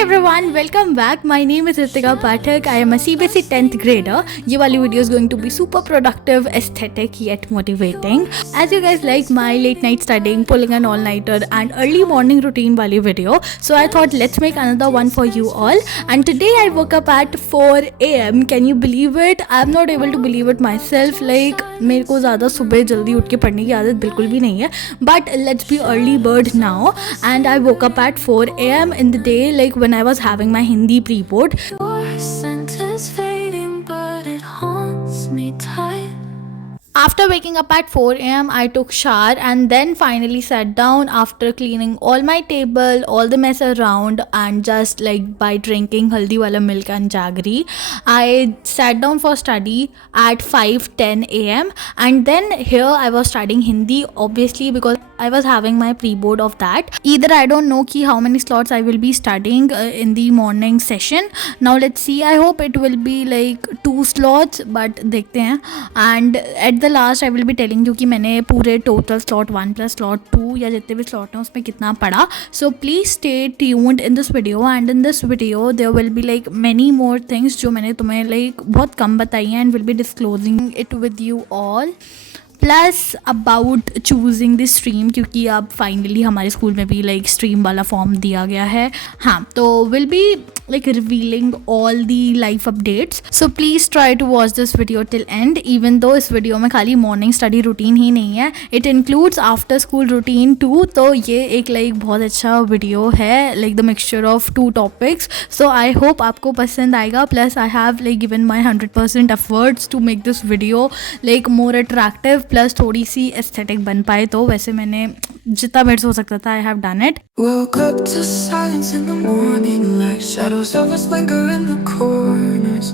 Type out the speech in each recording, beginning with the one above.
everyone, welcome back. My name is Ritika Pathak. I am a CBSE 10th grader. ये वाली video is going to be super productive, aesthetic yet motivating. As you guys like my late night studying, pulling an all-nighter and early morning routine वाली video, so I thought let's make another one for you all. And today I woke up at 4 a.m. Can you believe it? I'm not able to believe it myself. Like मेरे को ज़्यादा सुबह जल्दी उठ के पढ़ने की आदत बिल्कुल भी नहीं है. But let's be early bird now. And I woke up at 4 a.m. in the day, like when I was having my Hindi pre-board. After waking up at 4 a.m, I took shower and then finally sat down after cleaning all my table, all the mess around, and just like by drinking haldi wala milk and jaggery. I sat down for study at 5:10 a.m. and then here I was studying Hindi, obviously because I was having my pre-board of that. Either I don't know ki how many slots I will be studying in the morning session. Now let's see. I hope it will be like 2 slots, but देखते हैं. And at the last I will be telling you कि मैंने पूरे total slot 1 plus slot 2 या जितने भी स्लॉट हैं उसमें कितना पढ़ा. So please stay tuned in this video and in this video there will be like many more things जो मैंने तुम्हें लाइक बहुत कम बताई हैं and will be disclosing it with you all. Plus about choosing the stream, क्योंकि अब फाइनली हमारे स्कूल में भी लाइक स्ट्रीम वाला फॉर्म दिया गया है. हाँ, तो will be like revealing all the life updates, so please try to watch this video till end. Even though इस वीडियो में खाली मॉर्निंग स्टडी रूटीन ही नहीं है, it includes after school routine too. तो ये एक लाइक बहुत अच्छा वीडियो है, like the mixture of 2 topics. So I hope आपको पसंद आएगा. Plus I have like given my 100% efforts to make this video like more attractive, plus थोड़ी सी एस्थेटिक बन पाए. तो वैसे मैंने जितना मेरे से हो सकता था I have done it. Woke up to silence in the morning, like shadows of us linger in the corners.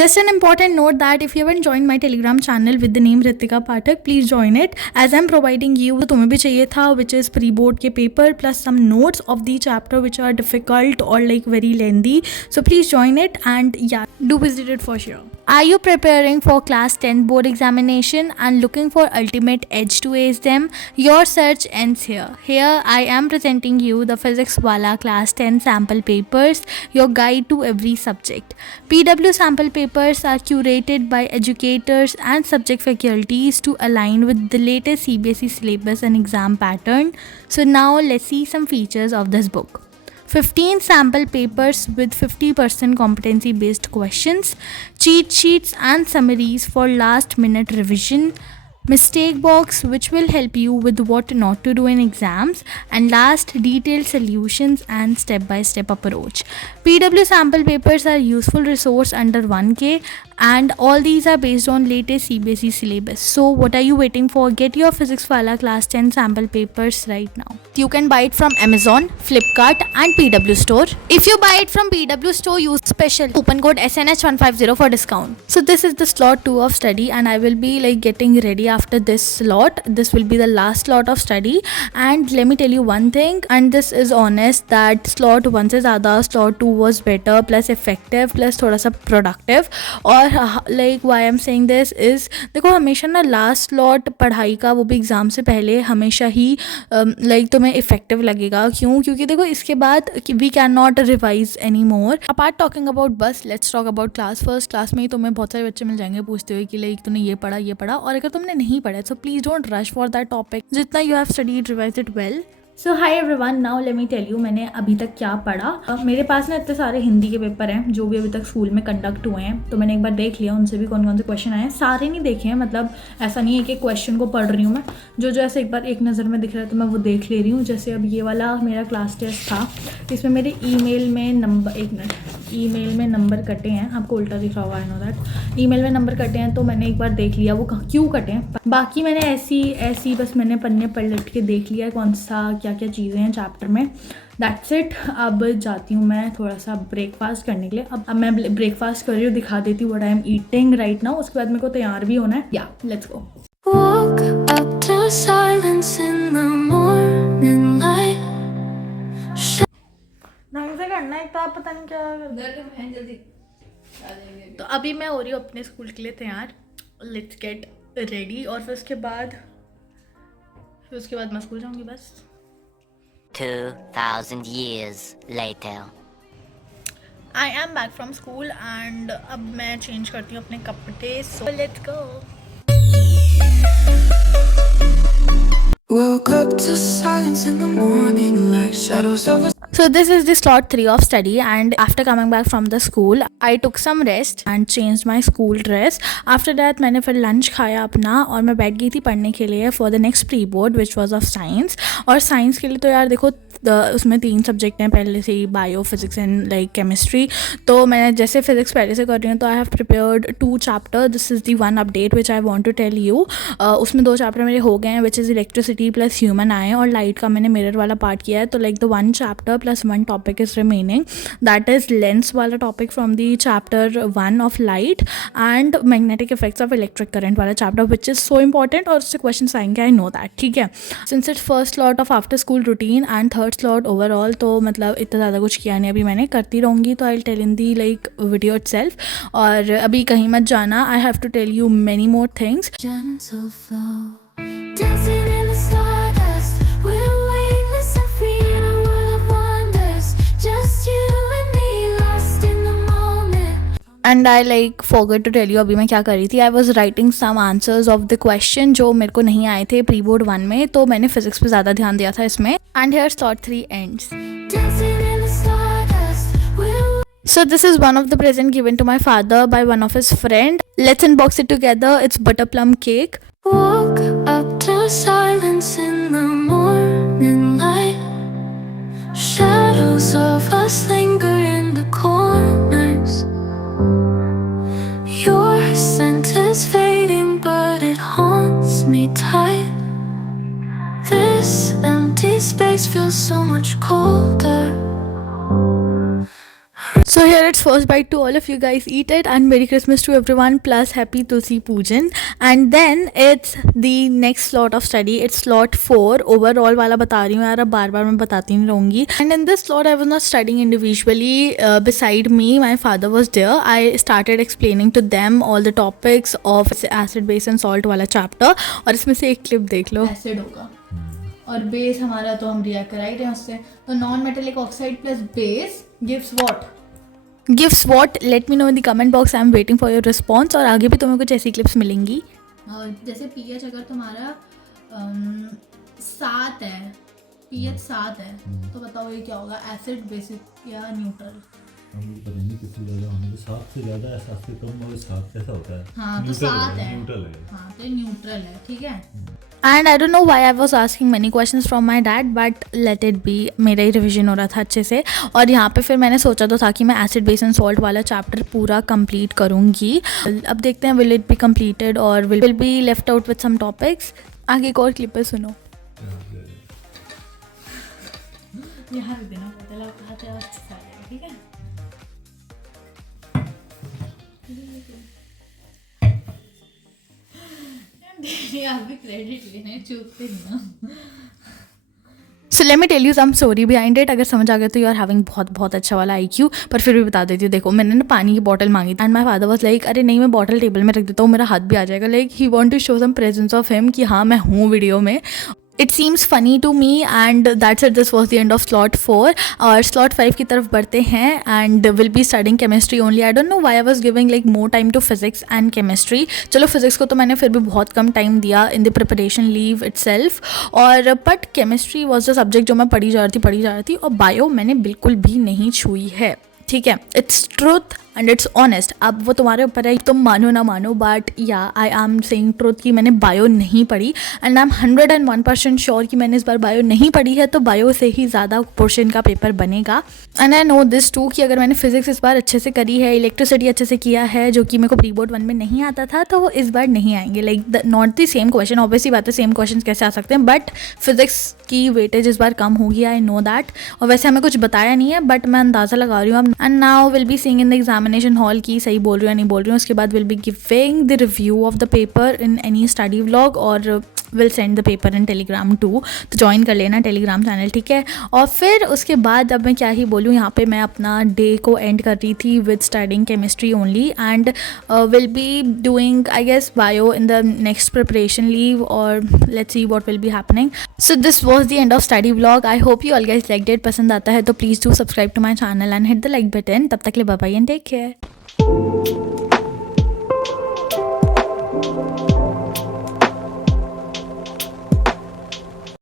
Just an important note that if you haven't joined my Telegram channel with the name Ritika Pathak, please join it as I'm providing you जो तुम्हें भी चाहिए था, which is pre-board के paper plus some notes of the chapter which are difficult or like very lengthy. So please join it and yeah, do visit it for sure. Are you preparing for class 10 board examination and looking for ultimate edge to ace them? Your search ends here. Here I am presenting you the physics wala class 10 sample papers, your guide to every subject. PW sample papers are curated by educators and subject faculties to align with the latest CBSE syllabus and exam pattern. So now let's see some features of this book. 15 sample papers with 50% competency based questions, cheat sheets and summaries for last minute revision, mistake box which will help you with what not to do in exams, and last detailed solutions and step by step approach. PW sample papers are useful resource under 1K and all these are based on latest CBSE syllabus. So what are you waiting for? Get your physics wala class 10 sample papers right now. You can buy it from Amazon, Flipkart and PW store. If you buy it from PW store, use special coupon code SNH150 for discount. So this is the slot 2 of study and I will be like getting ready after this slot. This will be the last slot of study and let me tell you one thing, and this is honest, that slot 1 से ज़्यादा slot 2 was better plus effective plus थोड़ा सा productive. और like why I am saying this is, देखो हमेशा ना last slot पढ़ाई का, वो भी एग्ज़ाम से पहले, हमेशा ही लाइक तुम्हें इफेक्टिव लगेगा. क्यों? क्योंकि देखो इसके बाद we can not revise any more. Apart talking about बस, let's talk about class. First class में ही तुम्हें बहुत सारे बच्चे मिल जाएंगे पूछते हुए कि लाइक तुमने ये पढ़ा, और अगर तुमने नहीं पढ़ा so please don't rush for that topic. जितना you have studied revise it well. So hi everyone, now let me tell you मैंने अभी तक क्या पढ़ा. मेरे पास ना इतने सारे हिंदी के पेपर हैं जो भी अभी तक स्कूल में कंडक्ट हुए हैं, तो मैंने एक बार देख लिया उनसे भी कौन कौन से क्वेश्चन आए हैं. सारे नहीं देखे हैं, मतलब ऐसा नहीं है कि क्वेश्चन को पढ़ रही हूँ मैं, जो ऐसे एक बार एक नज़र में दिख रहा है तो मैं वो देख ले रही हूँ. जैसे अब ये वाला मेरा क्लास टेस्ट था, इसमें मेरे ईमेल में नंबर, एक मिनट, ईमेल में नंबर कटे हैं. आपको उल्टा दिख रहा होगा, आई नो दैट. ईमेल में नंबर कटे हैं तो मैंने एक बार देख लिया वो क्यों कटे हैं. बाकी मैंने ऐसी बस मैंने पन्ने पलट के देख लिया कौन सा क्या क्या चीज़ें हैं चैप्टर में. That's it. अब जाती हूँ मैं थोड़ा सा ब्रेकफास्ट करने के लिए. अब मैं ब्रेकफास्ट कर रही हूँ, दिखा देती हूँ what I am eating right now. उसके बाद मेरे को तैयार भी होना है. या let's go. Woke up to silence in the morning light. ढंग से करना है, तो आप पता नहीं क्या जल्दी. तो अभी मैं हो रही हूँ अपने स्कूल के लिए तैयार. लेट्स गेट रेडी और फिर उसके बाद मैं स्कूल जाऊँगी बस. 2000 years later. I am back from school and अब मैं चेंज करती हूँ अपने कपड़े, so let's go. Woke up to silence in the morning like shadows of a So this is the slot 3 of study, and after coming back from the school I took some rest and changed my school dress. After that मैंने फिर लंच खाया अपना और मैं बैठ गई थी पढ़ने के लिए for the next pre board which was of science. और साइंस के लिए तो यार देखो उसमें 3 सब्जेक्ट हैं पहले से ही, bio, physics and like chemistry. तो मैं जैसे फिजिक्स पहले से कर रही हूँ तो I have prepared 2 chapter. This is the one update which I want to tell you. उसमें 2 चैप्टर मेरे हो गए हैं which is electricity plus human eye, और लाइट का मैंने मिरर वाला पार्ट किया है. तो like the 1 chapter plus 1 topic is remaining, that is lens वाला topic from the chapter 1 of light and magnetic effects of electric current वाला chapter which is so important, और उससे क्वेश्चन आएंगे, आई नो दैट. ठीक है, since it's first slot of after school routine and third slot overall, तो मतलब इतना ज़्यादा कुछ किया नहीं अभी मैंने, करती रहूँगी. तो I tell in the like video itself. और अभी कहीं मत जाना, I have to tell you many more things. gentle flow. Dancing in the stardust, we're weightless and free in a world of wonders. Just you and me, lost in the moment. And I like forget to tell you अभी मैं क्या कर रही थी. I was writing some answers of the question जो मेरे को नहीं आए थे प्री बोर्ड 1 में, तो मैंने फिजिक्स पे ज़्यादा ध्यान दिया था इसमें. And here slot 3 ends. Dancing in the stardust, we're So this is one of the present given to my father by one of his friend. Let's unbox it together. It's butter plum cake. woke up to silence in the morning light. Shadows of us linger in the corners. Your scent is fading, but it haunts me tight. This empty space feels so much colder. So here it's first bite to all of you guys. Eat it and Merry Christmas to everyone plus Happy Tulsi Pujan. And then it's the next slot of study. It's slot 4. Overall वाला बता रही हूँ यार, अब बार बार मैं बताती नहीं रहूँगी. And in this slot I was not studying individually. Beside me my father was there. I started explaining to them all the topics of acid, base and salt वाला chapter. और इसमें से एक clip देख लो. Acid होगा और बेस हमारा तो हम रिएक्ट करा ही रहे हैं उससे. तो non metallic oxide plus base gives what? Gives what? Let me know in the comment box. I am waiting for your response. और आगे भी तुम्हें कुछ ऐसी क्लिप्स मिलेंगी. जैसे पीएच अगर तुम्हारा 7 है, पीएच 7 है, तो बताओ ये क्या होगा, एसिड, बेसिक या न्यूट्रल? हम पता नहीं किसी ज़्यादा होने के 7 से ज़्यादा है, 7 से कम और 7 कैसा होता है? हाँ तो 7 है, न्यूट्रल है. हाँ तो न्यूट्रल है. ठीक है. And I don't know why I was asking many questions from my dad, but let it be. मेरा ही रिवीजन हो रहा था अच्छे से. और यहाँ पे फिर मैंने सोचा तो था कि मैं एसिड, बेस एंड सॉल्ट वाला चैप्टर पूरा कंप्लीट करूँगी. अब देखते हैं विल इट बी कंप्लीटेड और will be left out with some topics. आगे एक और क्लिप है, सुनो. यहाँ रख देना, ठीक है. आप भी क्रेडिट लेने चूकते नहीं ना. So let me tell you some story behind it. अगर समझ आ गया तो यू आर हैविंग बहुत अच्छा वाला IQ. पर फिर भी बता देती हूँ. देखो मैंने ना पानी की बॉटल मांगी and my father was like अरे नहीं मैं बॉटल टेबल में रख देता हूँ, मेरा हाथ भी आ जाएगा. Like he want to show some presence of him कि हाँ मैं हूँ वीडियो में. It seems funny to me and that's it. This was the end of slot 4 और slot 5 की तरफ बढ़ते हैं and we'll be studying chemistry only. I don't know why I was giving like more time to physics and chemistry. चलो physics को तो मैंने फिर भी बहुत कम टाइम दिया in the preparation leave itself. और but chemistry was the subject जो मैं पढ़ी जा रही थी और bio मैंने बिल्कुल भी नहीं छुई है. ठीक है, its truth and it's honest. अब वो तुम्हारे ऊपर है, तुम मानो ना मानो, बट या आई एम सेइंग ट्रूथ कि मैंने बायो नहीं पढ़ी एंड आई एम 101% श्योर कि मैंने इस बार बायो नहीं पढ़ी है. तो बायो से ही ज़्यादा पोर्शन का पेपर बनेगा. And I know this too कि अगर मैंने फिजिक्स इस बार अच्छे से करी है, इलेक्ट्रिसिटी अच्छे से किया है जो कि मेरे को प्री बोर्ड 1 में नहीं आता था, तो वो इस बार नहीं आएंगे. Like not the same question, obviously बात है सेम क्वेश्चन कैसे आ सकते हैं, बट फिजिक्स की वेटेज इस बार कम होगी. आई नो दैट. और वैसे हमें कुछ बताया नहीं है बट मैं अंदाज़ा लगा रही हूँ. And now will be seeing in the examination hall की सही बोल रही हूँ या नहीं बोल रही हूँ. उसके बाद will be giving the review of the paper in any study vlog. और will send the paper in Telegram too, तो ज्वाइन कर लेना टेलीग्राम चैनल, ठीक है। और फिर उसके बाद अब मैं क्या ही बोलूँ, यहाँ पे मैं अपना डे को एंड कर रही थी with studying chemistry only, and will be doing I guess bio in the next preparation leave, और let's see what will be happening. So this was the end of study vlog. I hope you all guys liked it. पसंद आता है तो please do subscribe to my channel and hit the like button. तब तक के लिए bye bye and take care.